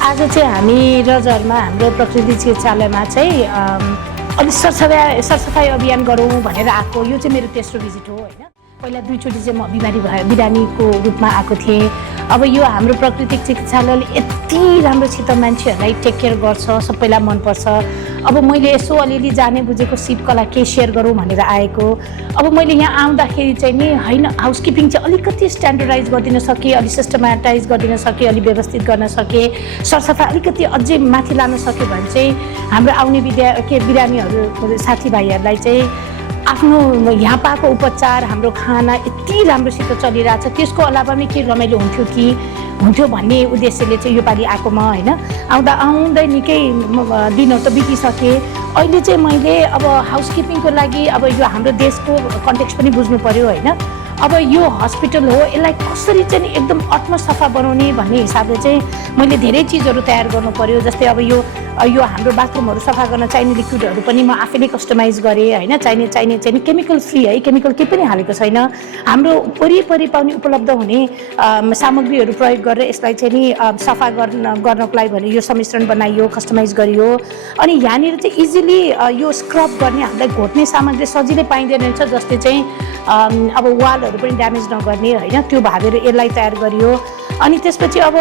आज चाहिँ हामी रजरमा हाम्रो प्रकृति चिकित्सालयमा चाहिँ अलिक सरसफाइ अभियान गरौँ भनेर आएको। यो चाहिँ मेरो तेस्रो भिजिट हो होइन। पहिला 2 चोटि चाहिँ म बिरामीको रूपमा आएको थिएँ। अब यो हाम्रो प्राकृतिक चिकित्सालयले यति राम्रोसित मान्छेहरूलाई टेक केयर गर्छ, सबैलाई मनपर्छ। अब मैले यसो अलिअलि जाने बुझेको सिपकला के सेयर गरौँ भनेर आएको। अब मैले यहाँ आउँदाखेरि चाहिँ नि होइन, हाउसकिपिङ चाहिँ अलिकति स्ट्यान्डर्डाइज गरिदिन सकेँ, अलिक सिस्टमेटाइज गरिदिन सकेँ, अलिक व्यवस्थित गर्न सकेँ, सरसफाइ अलिकति अझै माथि लान सक्यो भने चाहिँ हाम्रो आउने बिरामीहरू साथीभाइहरूलाई चाहिँ आफ्नो यहाँ पाएको उपचार, हाम्रो खाना यति राम्रोसित चलिरहेछ, त्यसको अलावा पनि के रमाइलो हुन्थ्यो भन्ने उद्देश्यले चाहिँ योपालि आएको म होइन। आउँदै निकै दिनहरू त बितिसके। अहिले चाहिँ मैले अब हाउसकिपिङको लागि अब यो हाम्रो देशको कन्टेक्स्ट पनि बुझ्नु पर्यो होइन। अब यो हस्पिटल हो, यसलाई कसरी चाहिँ एकदम अटम सफा बनाउने भन्ने हिसाबले चाहिँ मैले धेरै चिजहरू तयार गर्नु पर्यो। जस्तै अब यो हाम्रो बाथरुमहरू सफा गर्न चाहिने लिक्विडहरू पनि म आफैले कस्टमाइज गरेँ होइन। चाहिने केमिकल फ्री है, केमिकल केही पनि हालेको छैन। हाम्रो वरिपरि पाउने उपलब्ध हुने सामग्रीहरू प्रयोग गरेर यसलाई चाहिँ नि सफा गर्नको लागि भने यो सम्मिश्रण बनाइयो, कस्टमाइज गरियो। अनि यहाँनिर चाहिँ इजिली यो स्क्रब गर्ने, हामीलाई घोट्ने सामग्री सजिलै पाइँदैन रहेछ, जसले चाहिँ अब वालहरू पनि ड्यामेज नगर्ने होइन, त्यो भागेर यसलाई तयार गरियो। अनि त्यसपछि अब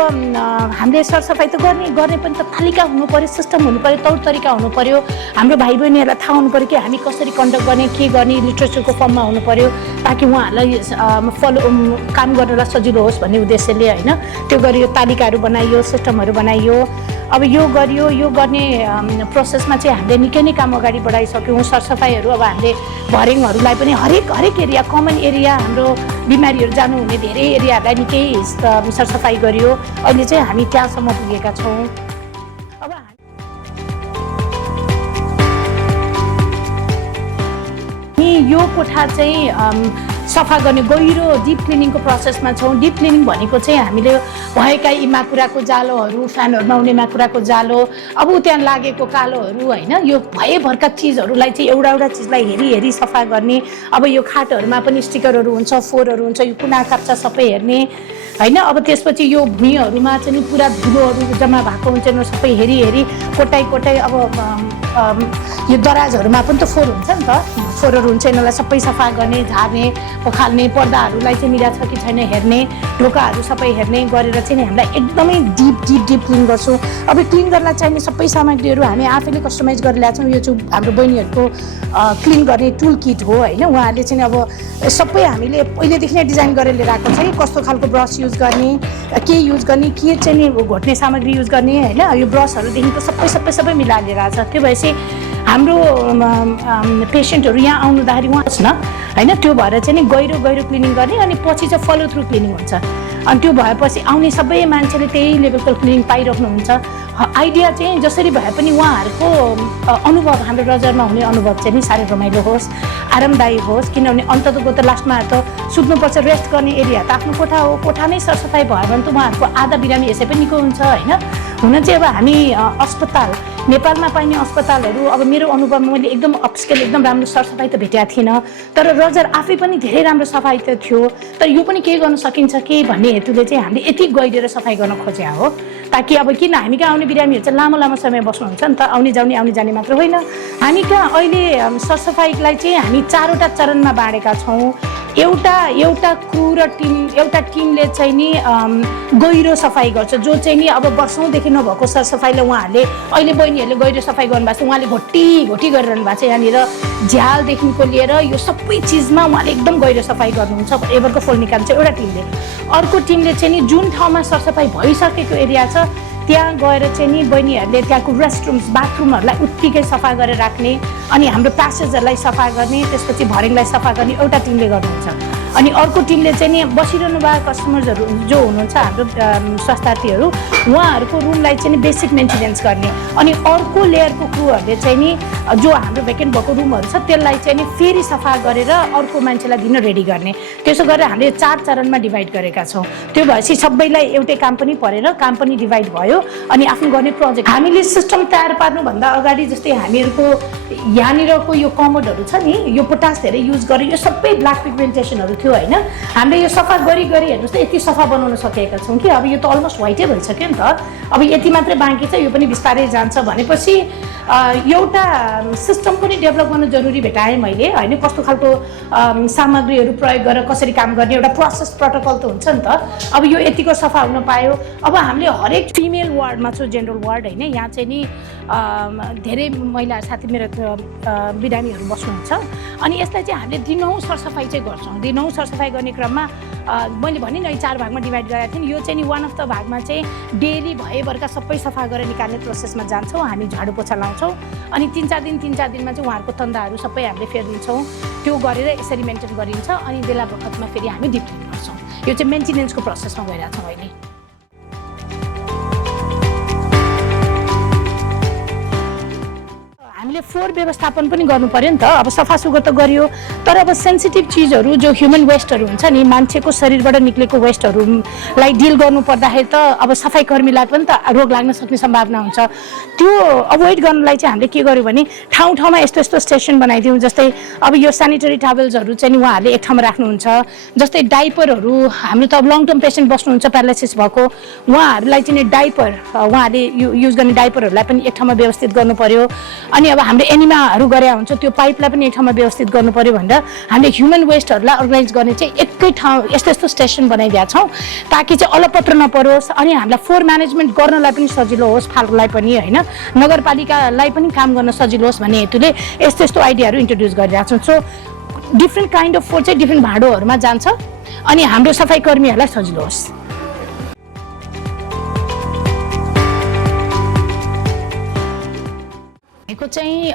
हामीले सरसफाइ त गर्ने पनि त तालिका हुनु पर्यो, सिस्टम हुनु पर्यो, तौर तरिका हुनु पर्यो। हाम्रो भाइ बहिनीहरूलाई थाहा हुनु पर्यो कि हामी कसरी कन्डक्ट गर्ने, के गर्ने, लिटरेचरको फर्ममा हुनु पर्यो, ताकि उहाँहरूलाई काम गर्नलाई सजिलो होस् भन्ने उद्देश्यले होइन। त्यो गरियो, तालिकाहरू बनाइयो, सिस्टमहरू बनाइयो। अब यो गरियो, यो गर्ने प्रोसेसमा चाहिँ हामीले निकै नै काम अगाडि बढाइसक्यौँ। सरसफाइहरू अब हामीले भर्याङहरूलाई पनि हरेक एरिया, कमन एरिया, हाम्रो बिमारीहरू जानुहुने धेरै एरियाहरूलाई निकै सरसफाइ गरियो। अहिले चाहिँ हामी त्यहाँसम्म पुगेका छौँ। अब यो कोठा चाहिँ सफा गर्ने गहिरो डिप क्लिनिङको प्रोसेसमा छौँ। डिप क्लिनिङ भनेको चाहिँ हामीले भएका यी माकुराको जालोहरू, फ्यानहरूमा आउने माकुराको जालो, अब त्यहाँ लागेको कालोहरू होइन, यो भएभरका चिजहरूलाई चाहिँ एउटा चिजलाई हेरी सफा गर्ने। अब यो खाटहरूमा पनि स्टिकरहरू हुन्छ, फोहोरहरू हुन्छ, यो कुना काप्चा सबै हेर्ने होइन। अब त्यसपछि यो भुइँहरूमा चाहिँ पुरा धुलोहरू जम्मा भएको हुन्छ, सबै हेरी कोटाइ अब यो दराजहरूमा पनि त फोहोर हुन्छ नि त, फोहोरहरू हुन्छ, यिनीहरूलाई सबै सफा गर्ने, झार्ने, पखाल्ने, पर्दाहरूलाई चाहिँ मिला छ कि छैन हेर्ने, ढोकाहरू सबै हेर्ने गरेर चाहिँ हामीलाई एकदमै डिप क्लिन गर्छौँ। अब क्लिन गर्न चाहिने सबै सामग्रीहरू हामी आफैले कस्टमाइज गरेर ल्याएको छौँ। यो चाहिँ हाम्रो बहिनीहरूको क्लिन गर्ने टुल किट हो होइन। उहाँहरूले चाहिँ अब सबै हामीले पहिलेदेखि नै डिजाइन गरेर लिएर आएको छ, कस्तो खालको ब्रस युज गर्ने, के युज गर्ने, के चाहिँ घोट्ने सामग्री युज गर्ने होइन। यो ब्रसहरूदेखिको सबै मिलाएर लिएर आएको छ। त्यो भएपछि हाम्रो पेसेन्टहरू यहाँ आउनुहुँदाखेरि उहाँ न होइन, त्यो भएर चाहिँ नि गहिरो क्लिनिङ गर्ने, अनि पछि चाहिँ फलो थ्रु क्लिनिङ हुन्छ। अनि त्यो भएपछि आउने सबै मान्छेले त्यही लेभलको क्लिनिङ पाइराख्नुहुन्छ। आइडिया चाहिँ जसरी भए पनि उहाँहरूको अनुभव, हाम्रो रजरमा हुने अनुभव चाहिँ नि साह्रै रमाइलो होस्, आरामदायी होस्। किनभने अन्ततको त लास्टमा त सुत्नुपर्छ, रेस्ट गर्ने एरिया त आफ्नो कोठा हो। कोठा नै सरसफाइ भयो भने त उहाँहरूको आधा बिरामी यसै पनि निको हुन्छ होइन। हुन चाहिँ अब हामी अस्पताल, नेपालमा पाइने अस्पतालहरू, अब मेरो अनुभवमा मैले एकदम अपस्केल, एकदम राम्रो सरसफाइ त भेटेको थिइनँ। तर रजर आफै पनि धेरै राम्रो सफाइ त थियो। तर यो पनि केही गर्न सकिन्छ कि भन्ने हेतुले चाहिँ हामीले यति गहिरेर सफाइ गर्न खोजेका हो, ताकि अब किन हामी कहाँ आउने बिरामीहरू चाहिँ लामो समय बस्नुहुन्छ नि त, आउने जाने मात्र होइन। हामी कहाँ अहिले सरसफाइलाई चाहिँ हामी 4वटा चरणमा बाँडेका छौँ। एउटा क्रु र एउटा टिमले चाहिँ नि गहिरो सफाइ गर्छ, जो चाहिँ नि अब वर्षौँदेखि नभएको सरसफाइलाई उहाँहरूले अहिले बहिनीहरूले गहिरो सफाइ गर्नुभएको छ। उहाँले घोटी गरिरहनु भएको छ। यहाँनिर झ्यालदेखिको लिएर यो सबै चिजमा उहाँले एकदम गहिरो सफाइ गर्नुहुन्छ, एभरको फोल निकाल्छ एउटा टिमले। अर्को टिमले चाहिँ नि जुन ठाउँमा सरसफाइ भइसकेको एरिया छ त्यहाँ गएर चाहिँ नि बहिनीहरूले त्यहाँको रेस्टरुम्स, बाथरुमहरूलाई उत्तिकै सफा गरेर राख्ने, अनि हाम्रो प्यासेजहरूलाई सफा गर्ने, त्यसपछि भर्याङलाई सफा गर्ने एउटा टिमले गर्नुहुन्छ। अनि अर्को टिमले चाहिँ नि बसिरहनु भएको कस्टमर्सहरू जो हुनुहुन्छ, हाम्रो स्वास्थ्यार्थीहरू, उहाँहरूको रुमलाई चाहिँ नि बेसिक मेन्टेनेन्स गर्ने। अनि अर्को लेयरको क्रुहरूले चाहिँ नि जो हाम्रो भेकेन्ट भएको रुमहरू छ त्यसलाई चाहिँ नि फेरि सफा गरेर अर्को मान्छेलाई दिन रेडी गर्ने। त्यसो गरेर हामीले 4 चरणमा डिभाइड गरेका छौँ। त्यो भएपछि सबैलाई एउटै काम पनि परेर काम पनि डिभाइड भयो, अनि आफ्नो गर्ने प्रोजेक्ट हामीले सिस्टम तयार पार्नुभन्दा अगाडि, जस्तै हामीहरूको यहाँनिरको यो कमोडहरू छ नि, यो पोटास धेरै युज गरेर यो सबै ब्ल्याक पिगमेन्टेसनहरू थियो होइन हामीले यो सफा गरी हेर्नुहोस् त यति सफा बनाउन सकेका छौँ कि अब यो त अलमोस्ट व्हाइटै भइसक्यो नि त अब यति मात्रै बाँकी छ यो पनि बिस्तारै जान्छ भनेपछि एउटा सिस्टम पनि डेभलप गर्न जरुरी भेटाएँ मैले होइन कस्तो खालको सामग्रीहरू प्रयोग गरेर कसरी काम गर्ने एउटा प्रोसेस प्रोटोकल त हुन्छ नि त अब यो यतिको सफा हुन पायो अब हामीले हरेक फिमेल वार्डमा छु जेनरल वार्ड होइन यहाँ चाहिँ नि धेरै महिला साथी मेरो बिरामीहरू बस्नुहुन्छ अनि यसलाई चाहिँ हामीले दिनहुँ सरसफाइ चाहिँ गर्छौँ दिनहुँ सरसफाइ गर्ने क्रममा मैले भने नि 4 भागमा डिभाइड गरेको थिएँ यो चाहिँ नि वान अफ द भागमा चाहिँ डेली भएभरका सबै सफा गरेर निकाल्ने प्रोसेसमा जान्छौँ हामी झाडु पोछा लाउँछौँ अनि 3-4 दिनमा चाहिँ उहाँहरूको तन्दाहरू सबै हामीले फेरिदिन्छौँ त्यो गरेर यसरी मेन्टेन गरिन्छ अनि बेला बखतमा फेरि हामी डिप क्लिन गर्छौँ यो चाहिँ मेन्टेनेन्सको प्रोसेसमा गइरहेको छौँ अहिले हामीले फोहोर व्यवस्थापन पनि गर्नु पर्यो नि त अब सफा सुग्घर त गरियो तर अब सेन्सिटिभ चिजहरू जो ह्युमन वेस्टहरू हुन्छ नि मान्छेको शरीरबाट निक्लेको वेस्टहरूलाई डिल गर्नु पर्दाखेरि त अब सफाई कर्मीलाई पनि त रोग लाग्न सक्ने सम्भावना हुन्छ त्यो अभोइड गर्नलाई चाहिँ हामीले के गर्यो भने ठाउँ ठाउँमा यस्तो यस्तो स्टेसन बनाइदिउँ जस्तै अब यो सेनिटरी टावल्सहरू चाहिँ नि उहाँहरूले एक ठाउँमा राख्नुहुन्छ जस्तै डाइपरहरू हाम्रो त अब लङ टर्म पेसेन्ट बस्नुहुन्छ प्यारालाइसिस भएको उहाँहरूलाई चाहिँ नि डाइपर उहाँहरूले युज गर्ने डाइपरहरूलाई पनि एक ठाउँमा व्यवस्थित गर्नु पर्यो अनि अब हामीले एनिमाहरू गरे हुन्छ त्यो पाइपलाई पनि एक ठाउँमा व्यवस्थित गर्नु पर्यो भनेर हामीले ह्युमन वेस्टहरूलाई अर्गनाइज गर्ने चाहिँ एकै ठाउँ यस्तो यस्तो स्टेसन बनाइदिएका छौँ ताकि चाहिँ अलपत्र नपरोस् अनि हामीलाई फोहोर म्यानेजमेन्ट गर्नलाई पनि सजिलो होस् फाल्टोलाई पनि होइन नगरपालिकालाई पनि काम गर्न सजिलो होस् भन्ने हेतुले यस्तो यस्तो आइडियाहरू इन्ट्रोड्युस गरिरहेको छौँ सो डिफ्रेन्ट काइन्ड अफ फोहोर चाहिँ डिफ्रेन्ट भाँडोहरूमा जान्छ अनि हाम्रो सफाइ कर्मीहरूलाई सजिलो होस् चाहिँ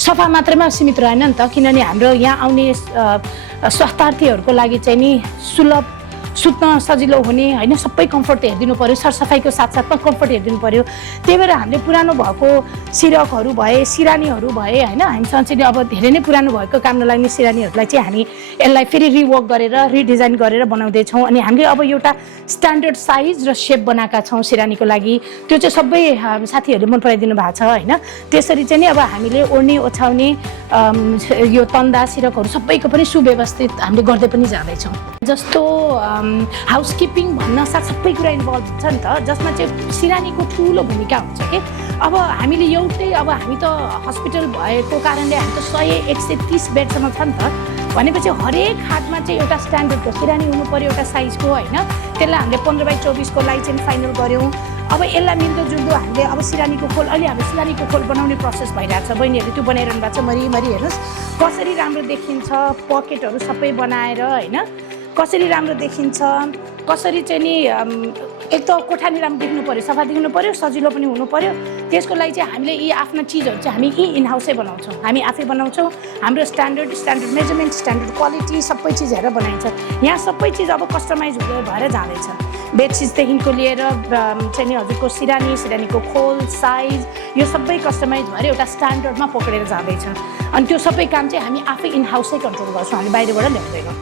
सफा मात्रैमा सीमित रहेन नि त किनभने हाम्रो यहाँ आउने स्वास्थ्यार्थीहरूको लागि चाहिँ नि सुलभ सुत्न सजिलो हुने होइन सबै कम्फर्ट हेरिदिनु पर्यो सरसफाइको साथसाथमा कम्फर्ट हेरिदिनु पर्यो त्यही भएर हामीले पुरानो भएको सिरकहरू भए सिरानीहरू भए होइन हामीसँग चाहिँ अब धेरै नै पुरानो भएको काम नलाग्ने सिरानीहरूलाई चाहिँ हामी यसलाई फेरि रिवर्क गरेर रिडिजाइन गरेर बनाउँदैछौँ अनि हामीले अब एउटा स्ट्यान्डर्ड साइज र सेप बनाएका छौँ सिरानीको लागि त्यो चाहिँ सबै साथीहरूले मन पराइदिनु भएको छ होइन त्यसरी चाहिँ नि अब हामीले ओढ्ने ओछ्याउने यो तन्दा सिरकहरू सबैको पनि सुव्यवस्थित हामीले गर्दै पनि जाँदैछौँ जस्तो हाउसकिपिङ भन्न साथ सबै कुरा इन्भल्भ हुन्छ नि त जसमा चाहिँ सिरानीको ठुलो भूमिका हुन्छ कि अब हामीले एउटै अब हामी त हस्पिटल भएको कारणले हामी त 100-130 बेडसम्म छ नि त भनेपछि हरेक हातमा चाहिँ एउटा स्ट्यान्डर्डको सिरानी हुनु पर्यो एउटा साइजको होइन त्यसलाई हामीले 15x24को लागि चाहिँ फाइनल गऱ्यौँ अब यसलाई मिल्दोजुल्दो हामीले अब सिरानीको खोल अहिले हाम्रो सिरानीको खोल बनाउने प्रोसेस भइरहेको छ बहिनीहरूले त्यो बनाइरहनु भएको छ मरिमरि हेर्नुहोस् कसरी राम्रो देखिन्छ पकेटहरू सबै बनाएर होइन कसरी राम्रो देखिन्छ कसरी चाहिँ नि एक त कोठानी राम्रो देख्नु पर्यो सफा देख्नु पर्यो सजिलो पनि हुनु पर्यो त्यसको लागि चाहिँ हामीले यी आफ्ना चिजहरू चाहिँ हामी यी इन हाउसै बनाउँछौँ हामी आफै बनाउँछौँ हाम्रो स्ट्यान्डर्ड मेजरमेन्ट स्ट्यान्डर्ड क्वालिटी सबै चिज हेरेर बनाइन्छ यहाँ सबै चिज अब कस्टमाइज भएर जाँदैछ बेडसिटदेखिको लिएर चाहिँ नि हजुरको सिरानीको खोल साइज यो सबै कस्टमाइज भएर एउटा स्ट्यान्डर्डमा पक्रेर जाँदैछ अनि त्यो सबै काम चाहिँ हामी आफै इन हाउसै कन्ट्रोल गर्छौँ हामी बाहिरबाट ल्याउँदैनौँ